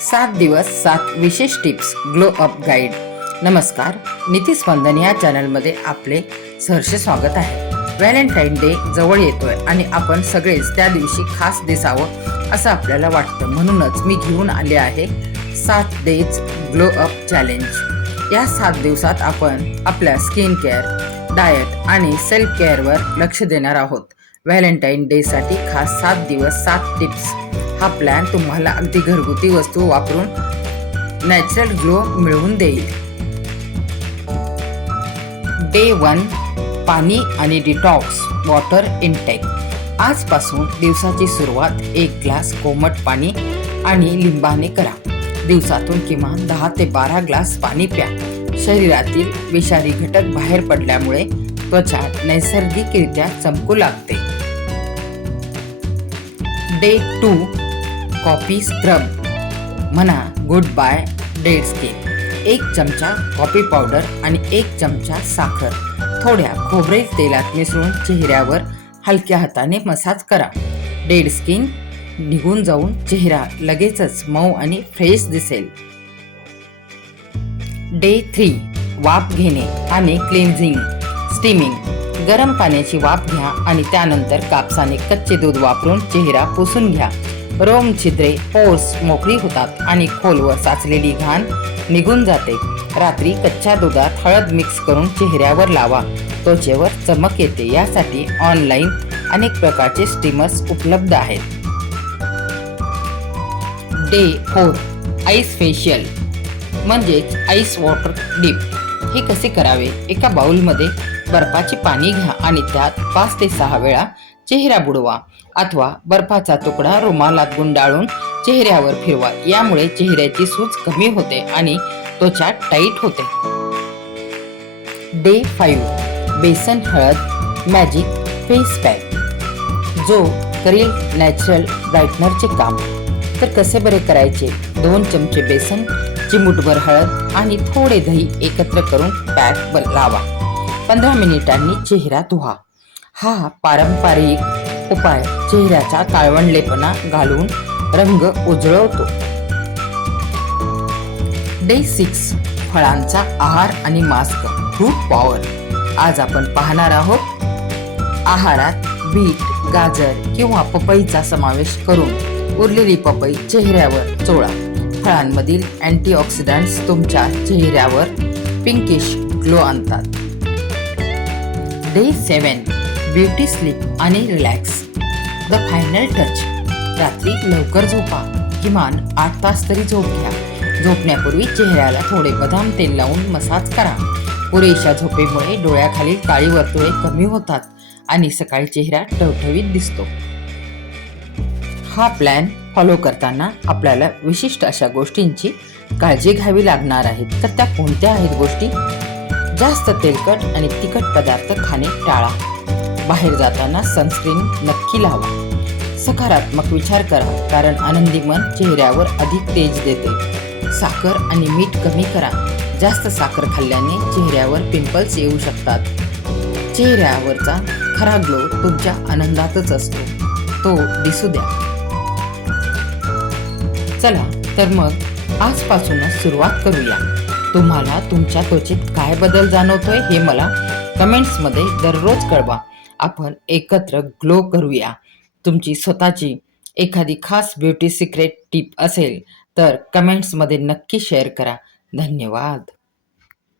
7 दिवस 7 विशेष tips glow up guide. नमस्कार, नीती स्पंदन या चॅनलमध्ये आपले सहर्ष स्वागत आहे. व्हॅलेंटाईन डे जवळ येतोय आणि आपण सगळेच त्या दिवशी खास दिसावं असं आपल्याला वाटतं. म्हणूनच मी घेऊन आले आहे 7 डेज ग्लो अप चॅलेंज. या 7 दिवसात आपण आपल्या स्किन केअर, डाएट आणि सेल्फ केअरवर लक्ष देणार आहोत. व्हॅलेंटाईन डे साठी खास 7 दिवस 7 टिप्स. हा प्लॅन तुम्हाला अगदी घरगुती वस्तू वापरून नॅचरल ग्लो मिळवून देईल. डे 1, पाणी आणि डिटॉक्स वॉटर इनटेक. आजपासून दिवसाची सुरुवात 1 ग्लास कोमट पाणी आणि लिंबाने करा. दिवसातून किमान 10 ते 12 ग्लास पाणी प्या. शरीरातील विषारी घटक बाहेर पडल्यामुळे त्वचा नैसर्गिकरित्या चमकू लागते. Day 2, coffee scrub. म्हणा गुड बाय डेड स्किन. 1 चमचा कॉफी पावडर आणि 1 चमचा साखर थोड्या खोबरेल तेलात मिसळून चेहऱ्यावर हलक्या हाताने मसाज करा. डेड स्किन निघून जाऊन चेहरा लगेचच मऊ आणि फ्रेश दिसेल. डे 3, वाफ घेणे आणि क्लेन्झिंग स्टीमिंग. गरम पाण्याची वाफ घ्या आणि त्यानंतर कापसाने कच्चे दूध वापरून चेहरा पुसून घ्या. रोम छिद्रे, पोर्स मोकळी होतात आणि खोलवर साचलेली घाण निघून जाते. रात्री कच्च्या दुधात हळद मिक्स करून चेहऱ्यावर लावा. त्वचेवर चमक येते. यासाठी ऑनलाईन अनेक प्रकारचे स्टीमर्स उपलब्ध आहेत. डे 4, आईस फेशियल म्हणजेच आईस वॉटर डीप. हे कसे करावे? एका बाउलमध्ये बर्फाचे पाणी घ्या आणि त्यात 5 ते 6 वेळा चेहरा बुडवा अथवा बर्फाचा तुकडा रुमालात गुंडाळून चेहऱ्यावर फिरवा. यामुळे चेहऱ्याची सूज कमी होते आणि त्वचा टाईट होते. डे 5, बेसन हळद मॅजिक फेस पॅक, जो करेल नॅचरल ब्राईटनरचे काम. तर कसे बरे करायचे? 2 चमचे बेसन, चिमूटभर हळद आणि थोडे दही एकत्र करून पॅक लावा. 15 मिनिटांनी चेहरा धुवा. हा पारंपरिक उपाय चेहऱ्याचा काळवंडलेपणा घालून रंग उजळवतो. डे 6, फळांचा आहार आणि मास्क फ्रूट पॉवर. आज आपण पाहणार आहोत आहारात बीट, गाजर किंवा पपईचा समावेश करून उरलेली पपई चेहऱ्यावर चोळा. फळांमधील अँटीऑक्सिडंट्स तुमच्या चेहऱ्यावर पिंकिश ग्लो आणतात. डे 7, ब्युटी स्लीप आणि रिलॅक्स. The final touch. रात्री लवकर झोपा. किमान 8 तास तरी झोप घ्या. झोपण्यापूर्वी चेहऱ्याला थोडे बदाम तेल लावून मसाज करा. पुरेशा झोपेमुळे डोळ्याखालील काळी वर्तुळे कमी होतात आणि सकाळी चेहरा टवटवीत दिसतो. हा प्लॅन फॉलो करताना आपल्याला विशिष्ट अशा गोष्टींची काळजी घ्यावी लागणार आहे. तर त्या कोणत्या आहेत गोष्टी? जास्त तेलकट आणि तिखट पदार्थ खाणे टाळा. बाहेर जाताना सनस्क्रीन नक्की लावा. सकारात्मक विचार करा, कारण आनंदी मन चेहऱ्यावर अधिक तेज देते. साखर आणि मीठ कमी करा. जास्त साखर खाल्ल्याने चेहऱ्यावर पिंपल्स येऊ शकतात. चेहऱ्यावरचा खरा ग्लो तुमच्या आनंदातच असतो. तो दिसू द्या. चला तर मग आजपासूनच सुरुवात करूया. तुम्हाला तुमच्या त्वचेत काय बदल जाणवतोय हे मला कमेंट्समध्ये दररोज कळवा. आपण एकत्र ग्लो करूया. तुमची स्वतःची एखादी खास ब्युटी सिक्रेट टिप असेल तर कमेंट्समध्ये नक्की शेअर करा. धन्यवाद.